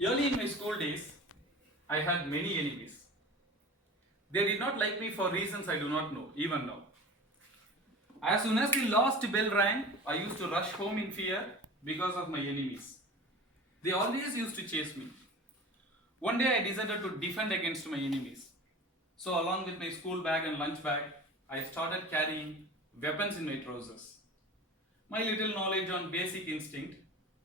Early in my school days, I had many enemies. They did not like me for reasons I do not know, even now. As soon as the last bell rang, I used to rush home in fear because of my enemies. They always used to chase me. One day I decided to defend against my enemies. So, along with my school bag and lunch bag, I started carrying weapons in my trousers. My little knowledge on basic instinct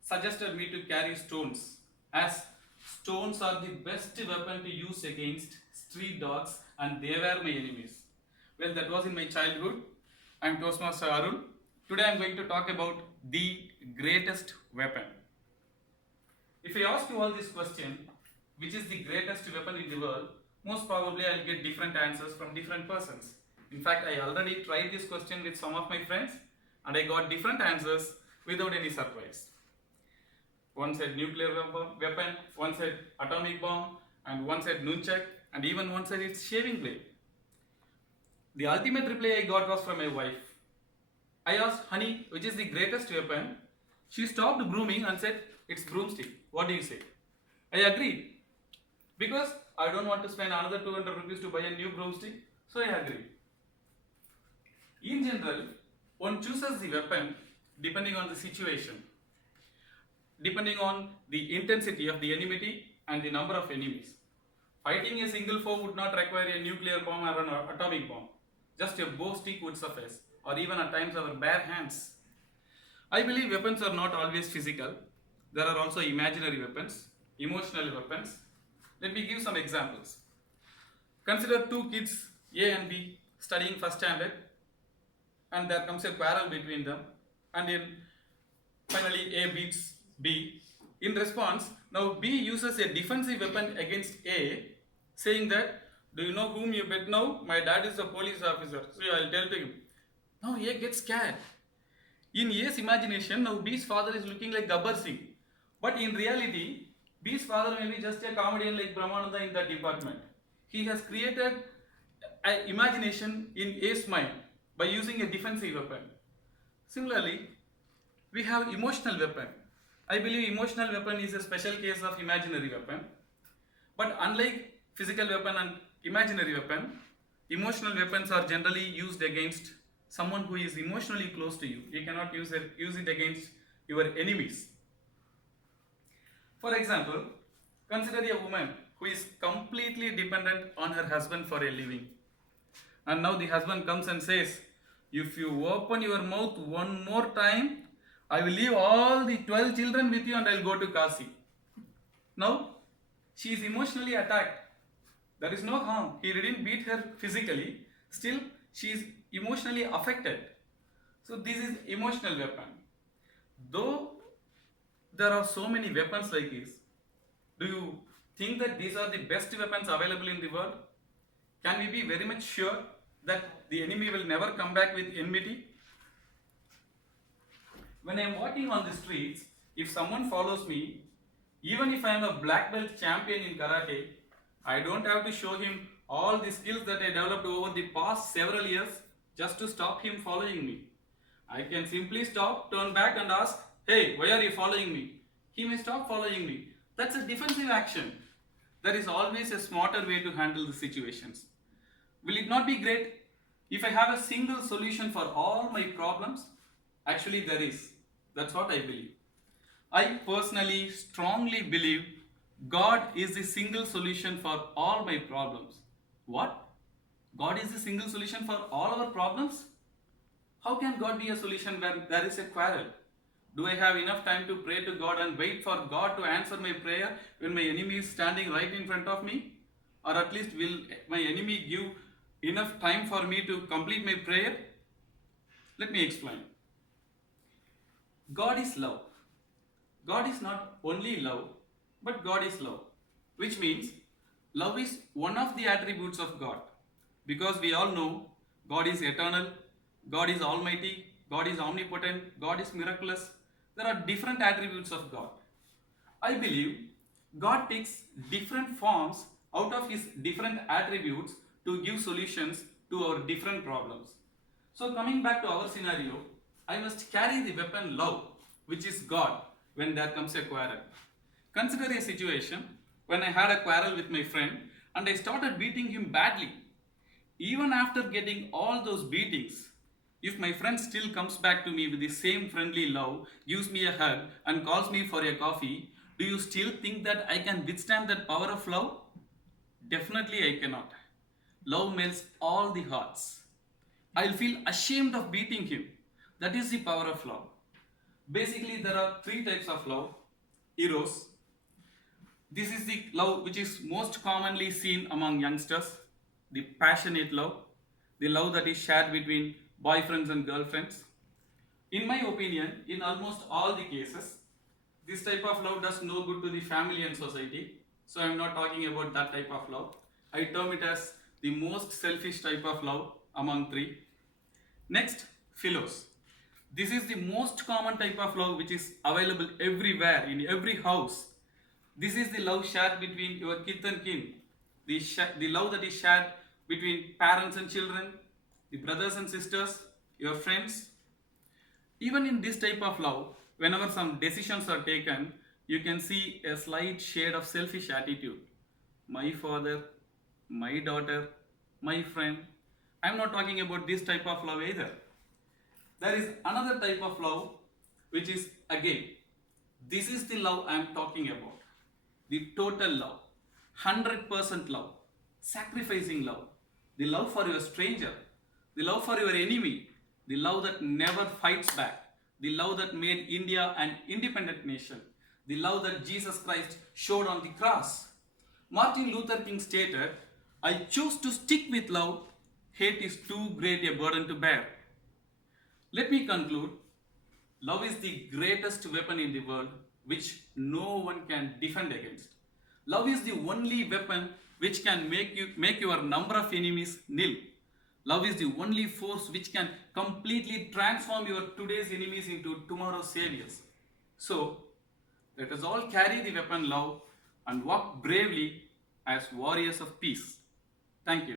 suggested me to carry stones, as stones are the best weapon to use against street dogs and they were my enemies. Well, that was in my childhood. I am Toastmaster Arun. Today I am going to talk about the greatest weapon. If I ask you all this question, which is the greatest weapon in the world, most probably I will get different answers from different persons. In fact, I already tried this question with some of my friends and I got different answers without any surprise. One said nuclear weapon, one said atomic bomb, and one said nunchuck, and even one said it's shaving blade. The ultimate reply I got was from my wife. I asked, honey, which is the greatest weapon? She stopped brooming and said, it's broomstick. What do you say? I agreed. Because I don't want to spend another 200 rupees to buy a new broomstick, so I agreed. In general, one chooses the weapon depending on the situation, depending on the intensity of the enmity and the number of enemies. Fighting a single foe would not require a nuclear bomb or an atomic bomb. Just a bow stick would suffice, or even at times our bare hands. I believe weapons are not always physical. There are also imaginary weapons, emotional weapons. Let me give some examples. Consider two kids, A and B, studying first standard, and there comes a quarrel between them, and then finally A beats B. In response, now B uses a defensive weapon against A, saying that, do you know whom you bet now? My dad is a police officer, so I'll tell to him. Now A gets scared. In A's imagination, now B's father is looking like Gabbar Singh. But in reality, B's father may be just a comedian like Brahmananda in that department. He has created an imagination in A's mind by using a defensive weapon. Similarly, we have emotional weapon. I believe emotional weapon is a special case of imaginary weapon. But unlike physical weapon and imaginary weapon, emotional weapons are generally used against someone who is emotionally close to you. You cannot use it against your enemies. For example, consider a woman who is completely dependent on her husband for a living. And now the husband comes and says, if you open your mouth one more time, I will leave all the 12 children with you and I will go to Kasi. Now, she is emotionally attacked. There is no harm. He didn't beat her physically. Still, she is emotionally affected. So this is emotional weapon. Though there are so many weapons like this, do you think that these are the best weapons available in the world? Can we be very much sure that the enemy will never come back with enmity? When I am walking on the streets, if someone follows me, even if I am a black belt champion in karate, I don't have to show him all the skills that I developed over the past several years just to stop him following me. I can simply stop, turn back and ask, hey, why are you following me? He may stop following me. That's a defensive action. There is always a smarter way to handle the situations. Will it not be great if I have a single solution for all my problems? Actually, there is. That's what I believe. I personally strongly believe God is the single solution for all my problems. What? God is the single solution for all our problems? How can God be a solution when there is a quarrel? Do I have enough time to pray to God and wait for God to answer my prayer when my enemy is standing right in front of me? Or at least will my enemy give enough time for me to complete my prayer? Let me explain. God is love. God is not only love, but God is love. Which means love is one of the attributes of God. Because we all know God is eternal, God is almighty, God is omnipotent, God is miraculous. There are different attributes of God. I believe God takes different forms out of his different attributes to give solutions to our different problems. So coming back to our scenario, I must carry the weapon love, which is God, when there comes a quarrel. Consider a situation when I had a quarrel with my friend and I started beating him badly. Even after getting all those beatings, if my friend still comes back to me with the same friendly love, gives me a hug, and calls me for a coffee, do you still think that I can withstand that power of love? Definitely I cannot. Love melts all the hearts. I'll feel ashamed of beating him. That is the power of love. Basically, there are three types of love. Eros. This is the love which is most commonly seen among youngsters. The passionate love. The love that is shared between boyfriends and girlfriends. In my opinion, in almost all the cases, this type of love does no good to the family and society. So I am not talking about that type of love. I term it as the most selfish type of love among three. Next, philos. This is the most common type of love which is available everywhere, in every house. This is the love shared between your kith and kin. The love that is shared between parents and children, the brothers and sisters, your friends. Even in this type of love, whenever some decisions are taken, you can see a slight shade of selfish attitude. My father, my daughter, my friend. I'm not talking about this type of love either. There is another type of love which is again, this is the love I am talking about. The total love, 100% love, sacrificing love, the love for your stranger, the love for your enemy, the love that never fights back, the love that made India an independent nation, the love that Jesus Christ showed on the cross. Martin Luther King stated, I choose to stick with love, hate is too great a burden to bear. Let me conclude. Love is the greatest weapon in the world which no one can defend against. Love is the only weapon which can make your number of enemies nil. Love is the only force which can completely transform your today's enemies into tomorrow's saviors. So, let us all carry the weapon love and walk bravely as warriors of peace. Thank you.